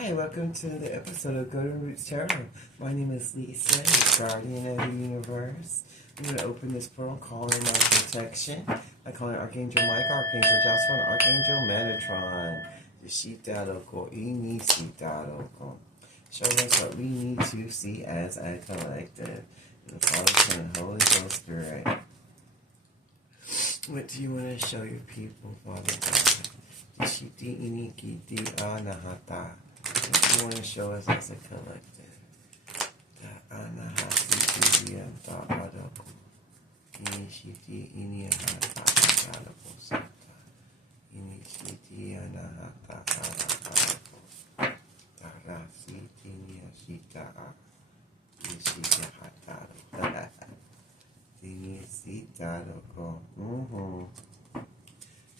Hi, welcome to the episode of Golden Roots Tarot. My name is Lisa, the guardian of the universe. I'm going to open this portal, calling my protection. I call it Archangel Mike, Archangel Jocelyn, Archangel Metatron. The Shitaroko, Ini. Show us what we need to see as a collective. The Father, Son, Holy Ghost, Spirit. What do you want to show your people, Father God? The Shiti Iniki Di Anahata. What do you want to show us as a collective? The Anahati Di Adoko. Inishiti Inihata Adoko Sata. Inishiti Anahata Adoko. Tarasiti Niyashita. Ishita Hataro. Daroko.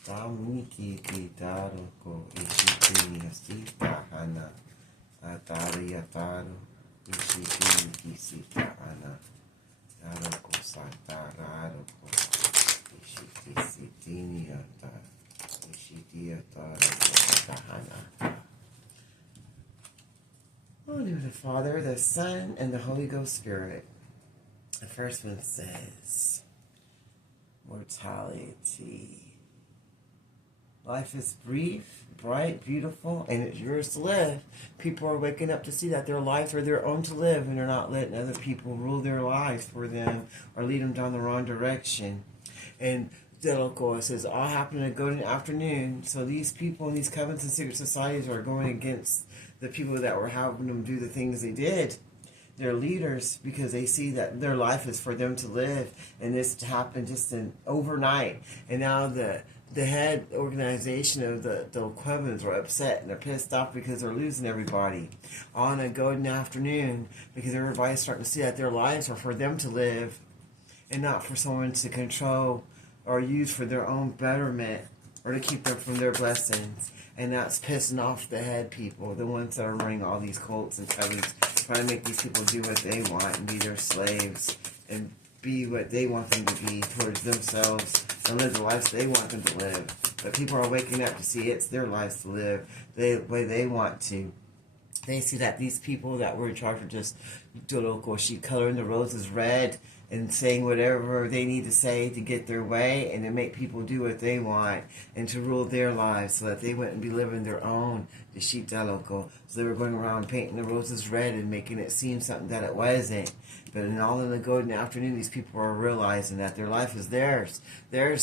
Tamiki Daroko. Ishiti Niyashita Hana. Atari Ataro. Ishiti Nisita Hana. Daroko Sataroko. Ishiti Sitini Ataro. Ishiti Ataro Hana. Oh, in the name of the Father, the Son, and the Holy Ghost Spirit. The first one says, mortality. Life is brief, bright, beautiful, and it's yours to live. People are waking up to see that their lives are their own to live, and they're not letting other people rule their lives for them or lead them down the wrong direction. And Delacroix says, all happened to go in the afternoon. So these people in these covens and secret societies are going against the people that were having them do the things they did. They're leaders because they see that their life is for them to live, and this happened just overnight. And now the head organization of the covens are upset and they're pissed off because they're losing everybody on a golden afternoon, because everybody's starting to see that their lives are for them to live and not for someone to control or use for their own betterment or to keep them from their blessings. And that's pissing off the head people, the ones that are running all these cults and covens, trying to make these people do what they want and be their slaves and be what they want them to be towards themselves and live the lives they want them to live. But people are waking up to see it's their lives to live the way they want to. They see that these people that were in charge are just coloring the roses red and saying whatever they need to say to get their way and to make people do what they want and to rule their lives so that they wouldn't be living their own, the Shita Loco. So they were going around painting the roses red and making it seem something that it wasn't. But in all in the golden afternoon, these people are realizing that their life is theirs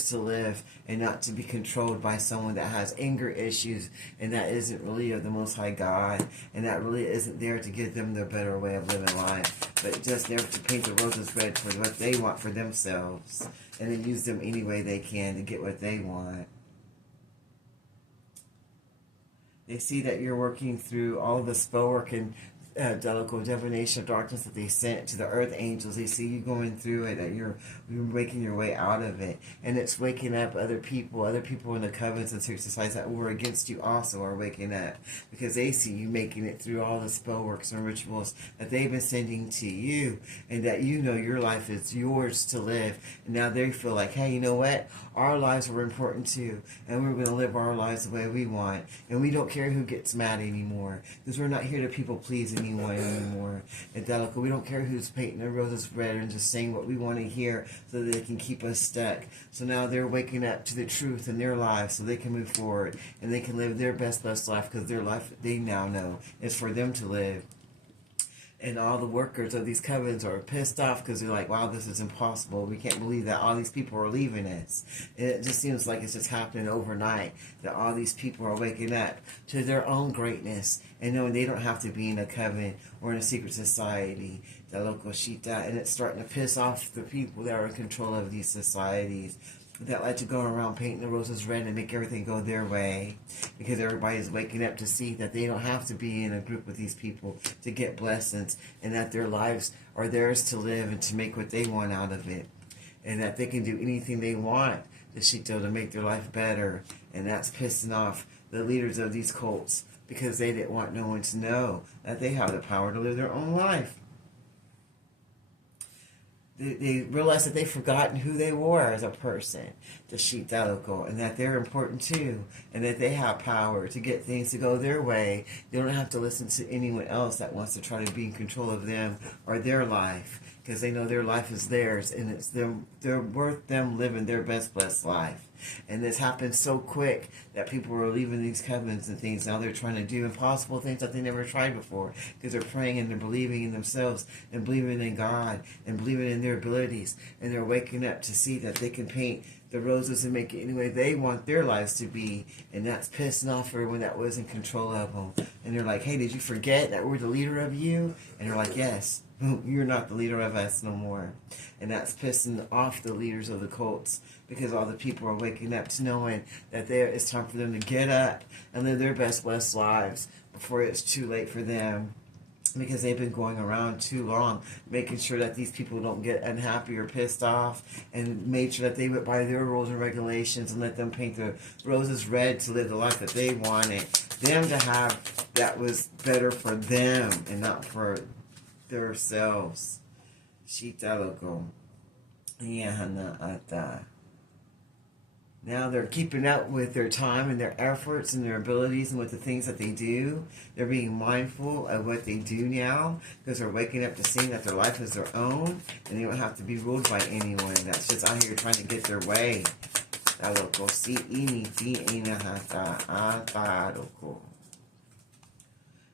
to live and not to be controlled by someone that has anger issues and that isn't really of the Most High God and that really isn't there to give them their better way of living life, but just there to paint the roses red for what they want for themselves and then use them any way they can to get what they want. They see that you're working through all the spell work and delicate divination of darkness that they sent to the earth angels. They see you going through it, that you're making your way out of it. And it's waking up other people in the covens and secret societies that were against you also are waking up because they see you making it through all the spell works and rituals that they've been sending to you, and that you know your life is yours to live. And now they feel like, hey, you know what? Our lives are important too, and we're going to live our lives the way we want. And we don't care who gets mad anymore because we're not here to people please anyone anymore. And Delica, we don't care who's painting their roses red and just saying what we want to hear so that they can keep us stuck. So now they're waking up to the truth in their lives so they can move forward and they can live their best life because their life, they now know, is for them to live. And all the workers of these covens are pissed off because they're like, wow, this is impossible. We can't believe that all these people are leaving us. And it just seems like it's just happening overnight, that all these people are waking up to their own greatness and knowing they don't have to be in a coven or in a secret society, the local Shita. And it's starting to piss off the people that are in control of these societies that like to go around painting the roses red and make everything go their way, because everybody's waking up to see that they don't have to be in a group with these people to get blessings, and that their lives are theirs to live and to make what they want out of it, and that they can do anything they want to make their life better. And that's pissing off the leaders of these cults because they didn't want no one to know that they have the power to live their own life. they realize that they've forgotten who they were as a person, the sheep Daloko, and that they're important too, and that they have power to get things to go their way. They don't have to listen to anyone else that wants to try to be in control of them or their life, because they know their life is theirs, and it's them. They're worth them living their best blessed life. And this happened so quick that people were leaving these covenants and things. Now they're trying to do impossible things that they never tried before, because they're praying and they're believing in themselves and believing in God and believing in their abilities. And they're waking up to see that they can paint the roses and make it any way they want their lives to be. And that's pissing off everyone that was in control of them. And they're like, hey, did you forget that we're the leader of you? And they're like, yes. You're not the leader of us no more. And that's pissing off the leaders of the cults, because all the people are waking up to knowing that it's time for them to get up and live their best blessed lives before it's too late for them, because they've been going around too long making sure that these people don't get unhappy or pissed off, and made sure that they went by their rules and regulations and let them paint the roses red to live the life that they wanted them to have, that was better for them and not for themselves. Shita loco. Yahana ata. Now they're keeping up with their time and their efforts and their abilities and with the things that they do. They're being mindful of what they do now, because they're waking up to seeing that their life is their own and they don't have to be ruled by anyone that's just out here trying to get their way.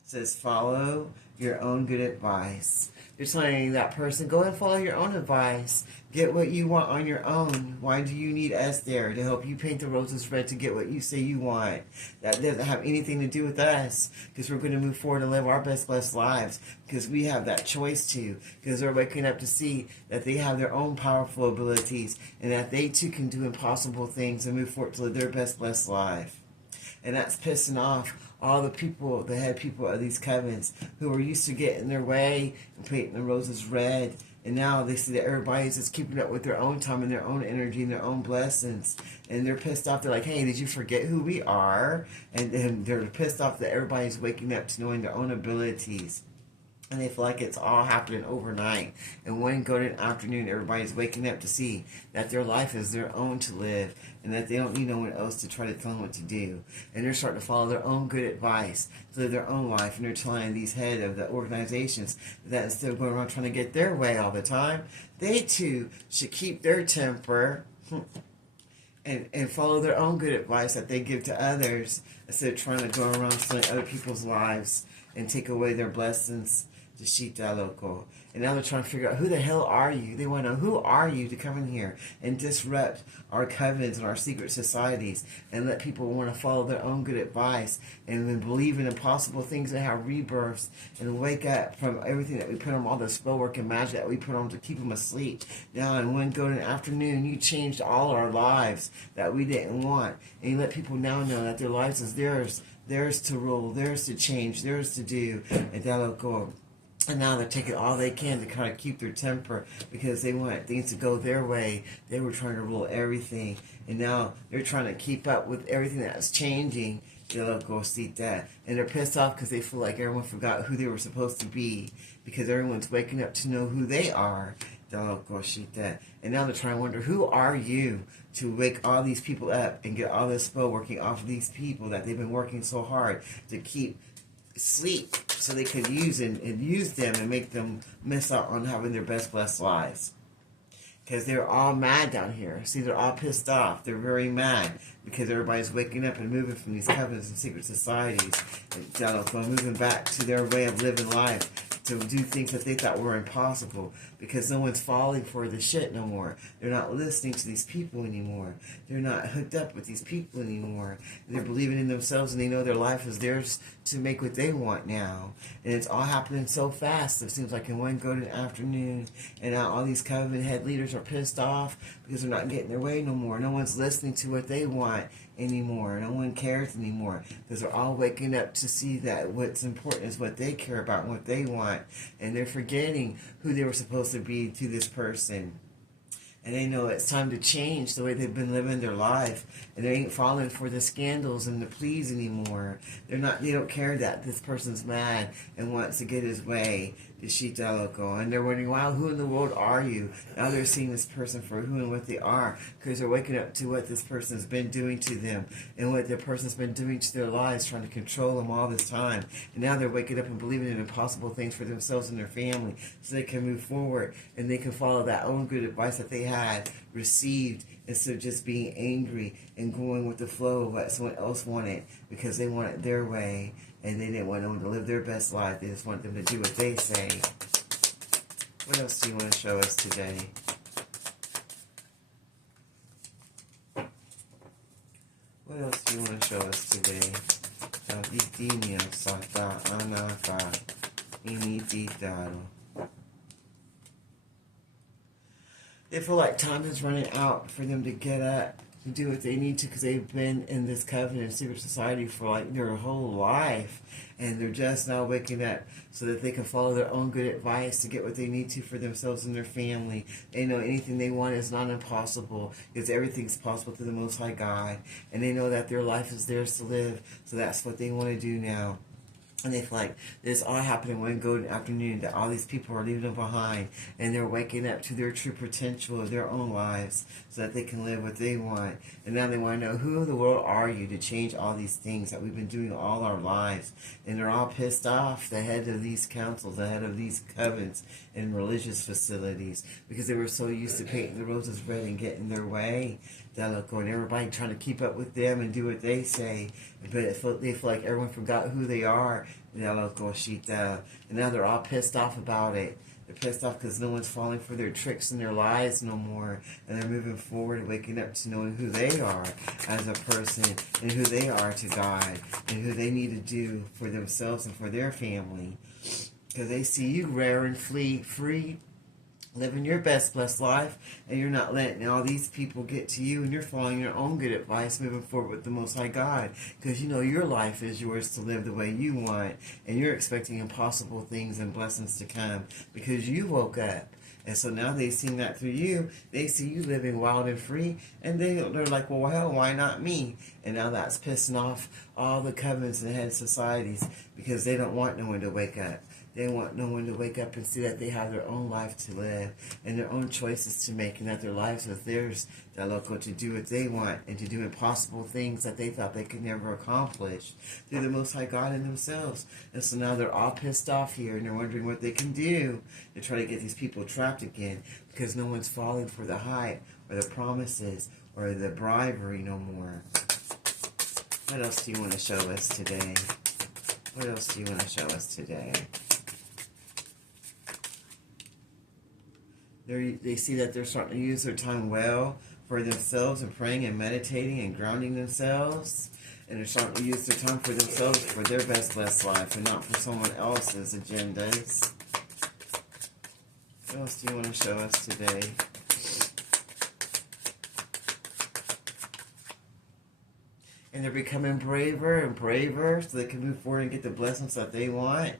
Says follow your own good advice. You're telling that person, go and follow your own advice. Get what you want on your own. Why do you need us there to help you paint the roses red to get what you say you want? That doesn't have anything to do with us, because we're going to move forward and live our best blessed lives, because we have that choice to, because they're waking up to see that they have their own powerful abilities and that they too can do impossible things and move forward to live their best blessed life. And that's pissing off all the people, the head people of these covens, who were used to getting their way and painting the roses red. And now they see that everybody's just keeping up with their own time and their own energy and their own blessings. And they're pissed off. They're like, hey, did you forget who we are? And they're pissed off that everybody's waking up to knowing their own abilities. And they feel like it's all happening overnight. And one golden afternoon, everybody's waking up to see that their life is their own to live, and that they don't need no one else to try to tell them what to do. And they're starting to follow their own good advice to live their own life. And they're telling these head of the organizations that instead of going around trying to get their way all the time, they too should keep their temper and follow their own good advice that they give to others, instead of trying to go around stealing other people's lives and take away their blessings. Shita loco. And now they're trying to figure out, who the hell are you? They want to know, who are you to come in here and disrupt our covens and our secret societies and let people want to follow their own good advice and then believe in impossible things and have rebirths and wake up from everything that we put on, all the spell work and magic that we put on to keep them asleep. Now in one golden afternoon, you changed all our lives that we didn't want, and you let people now know that their lives is theirs to rule, theirs to change, theirs to do, and that'll go. And now they're taking all they can to kind of keep their temper, because they want things to go their way. They were trying to rule everything. And now they're trying to keep up with everything that's changing. They'll go see that. And they're pissed off because they feel like everyone forgot who they were supposed to be, because everyone's waking up to know who they are. They'll go see that. And now they're trying to wonder, who are you to wake all these people up and get all this spell working off of these people that they've been working so hard to keep sleep, so they could use and use them and make them miss out on having their best blessed lives. Because they're all mad down here. See, they're all pissed off. They're very mad because everybody's waking up and moving from these covenants and secret societies and moving back to their way of living life, to do things that they thought were impossible, because no one's falling for the shit no more. They're not listening to these people anymore. They're not hooked up with these people anymore. They're believing in themselves, and they know their life is theirs to make what they want now. And it's all happening so fast. It seems like in one golden afternoon, and now all these covenant head leaders are pissed off because they're not getting their way no more. No one's listening to what they want anymore. No one cares anymore, because they're all waking up to see that what's important is what they care about and what they want, and they're forgetting who they were supposed to be to this person. And they know it's time to change the way they've been living their life. And they ain't falling for the scandals and the pleas anymore. They don't care that this person's mad and wants to get his way. The Shita Loco. And they're wondering, wow, who in the world are you? Now they're seeing this person for who and what they are. Because they're waking up to what this person's been doing to them. And what the person's been doing to their lives, trying to control them all this time. And now they're waking up and believing in impossible things for themselves and their family. So they can move forward. And they can follow that own good advice that they had received, instead of just being angry and going with the flow of what someone else wanted, because they want it their way and they didn't want them to live their best life. They just want them to do what they say. What else do you want to show us today? What else do you want to show us today? They feel like time is running out for them to get up and do what they need to, because they've been in this covenant secret society for like their whole life, and they're just now waking up so that they can follow their own good advice to get what they need to for themselves and their family. They know anything they want is not impossible, because everything's possible to the Most High God, and they know that their life is theirs to live, so that's what they want to do now. And they feel like this all happened in one golden afternoon, that all these people are leaving them behind, and they're waking up to their true potential of their own lives so that they can live what they want. And now they want to know, who in the world are you to change all these things that we've been doing all our lives? And they're all pissed off, the head of these councils, the head of these covens and religious facilities, because they were so used to painting the roses red and getting their way. And everybody trying to keep up with them and do what they say, but they feel like everyone forgot who they are. And now they're all pissed off about it. They're pissed off because no one's falling for their tricks and their lies no more, and they're moving forward and waking up to knowing who they are as a person, and who they are to God, and who they need to do for themselves and for their family, because they see you rare and free, living your best blessed life, and you're not letting all these people get to you, and you're following your own good advice, moving forward with the Most High God, because you know your life is yours to live the way you want, and you're expecting impossible things and blessings to come because you woke up. And so now they've seen that through you. They see you living wild and free, and they're like, well, hell, why not me? And now that's pissing off all the covenants and head societies, because they don't want no one to wake up. They want no one to wake up and see that they have their own life to live and their own choices to make, and that their lives are theirs, that local, to do what they want and to do impossible things that they thought they could never accomplish through the Most High God and themselves. And so now they're all pissed off here, and they're wondering what they can do to try to get these people trapped again, because no one's falling for the hype or the promises or the bribery no more. What else do you want to show us today? What else do you want to show us today? They see that they're starting to use their time well for themselves, and praying and meditating and grounding themselves. And they're starting to use their time for themselves, for their best blessed life, and not for someone else's agendas. What else do you want to show us today? And they're becoming braver and braver so they can move forward and get the blessings that they want.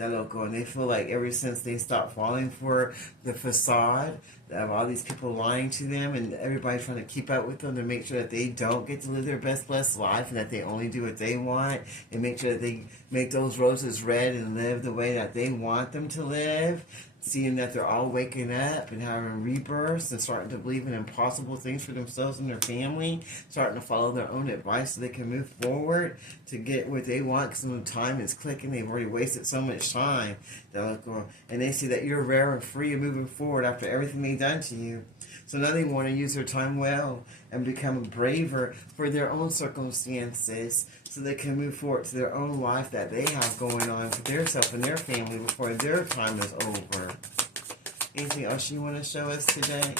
And they feel like ever since they stopped falling for the facade of all these people lying to them, and everybody trying to keep up with them to make sure that they don't get to live their best blessed life, and that they only do what they want, and make sure that they make those roses red and live the way that they want them to live, seeing that they're all waking up and having rebirths and starting to believe in impossible things for themselves and their family, starting to follow their own advice so they can move forward to get what they want, because the time is clicking. They've already wasted so much time. And they see that you're rare and free and moving forward after everything they've done to you. So now they want to use their time well and become braver for their own circumstances, so they can move forward to their own life that they have going on for themselves and their family before their time is over. Anything else you want to show us today?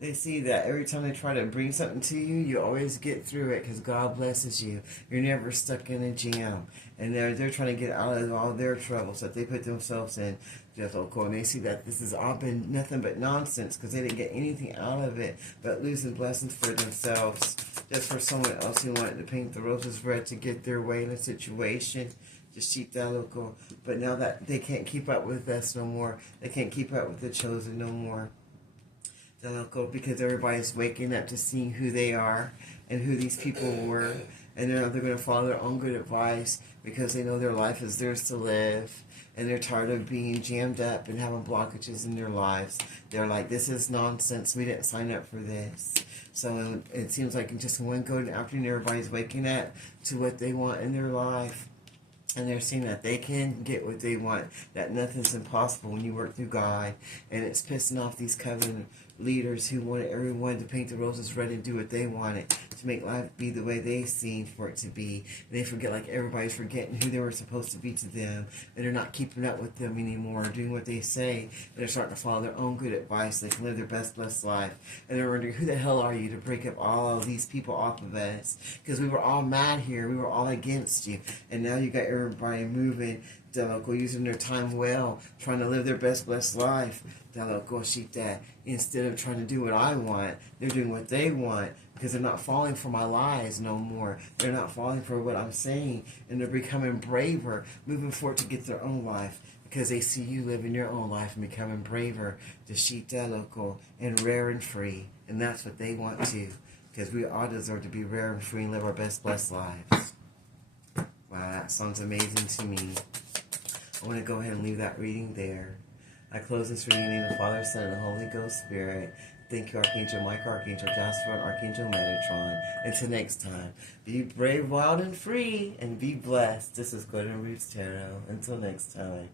They see that every time they try to bring something to you, you always get through it because God blesses you. You're never stuck in a jam. And they're trying to get out of all their troubles that they put themselves in. And they see that this has all been nothing but nonsense, because they didn't get anything out of it but losing blessings for themselves, just for someone else who wanted to paint the roses red to get their way in a situation, Deshita loco. But now that they can't keep up with us no more, they can't keep up with the chosen no more. Loco, because everybody's waking up to seeing who they are and who these people were, and they're going to follow their own good advice because they know their life is theirs to live, and they're tired of being jammed up and having blockages in their lives. They're like, this is nonsense. We didn't sign up for this. So it seems like in just one good afternoon, everybody's waking up to what they want in their life. And they're seeing that they can get what they want, that nothing's impossible when you work through God. And it's pissing off these covenant leaders who wanted everyone to paint the roses red and do what they wanted, to make life be the way they seem for it to be. And they forget, like everybody's forgetting who they were supposed to be to them. And they're not keeping up with them anymore, doing what they say. And they're starting to follow their own good advice. They can live their best blessed life. And they're wondering, who the hell are you to break up all of these people off of us? Because we were all mad here. We were all against you. And now you got everybody moving, using their time well, trying to live their best blessed life. Instead of trying to do what I want, they're doing what they want because they're not falling for my lies no more. They're not falling for what I'm saying, and they're becoming braver, moving forward to get their own life because they see you living your own life and becoming braver, and rare and free. And that's what they want too, because we all deserve to be rare and free and live our best blessed lives. Wow, that sounds amazing to me. I want to go ahead and leave that reading there. I close this reading in the name of the Father, Son, and the Holy Ghost Spirit. Thank you, Archangel Michael, Archangel Jasper, and Archangel Metatron. Until next time, be brave, wild, and free, and be blessed. This is Golden Roots Tarot. Until next time.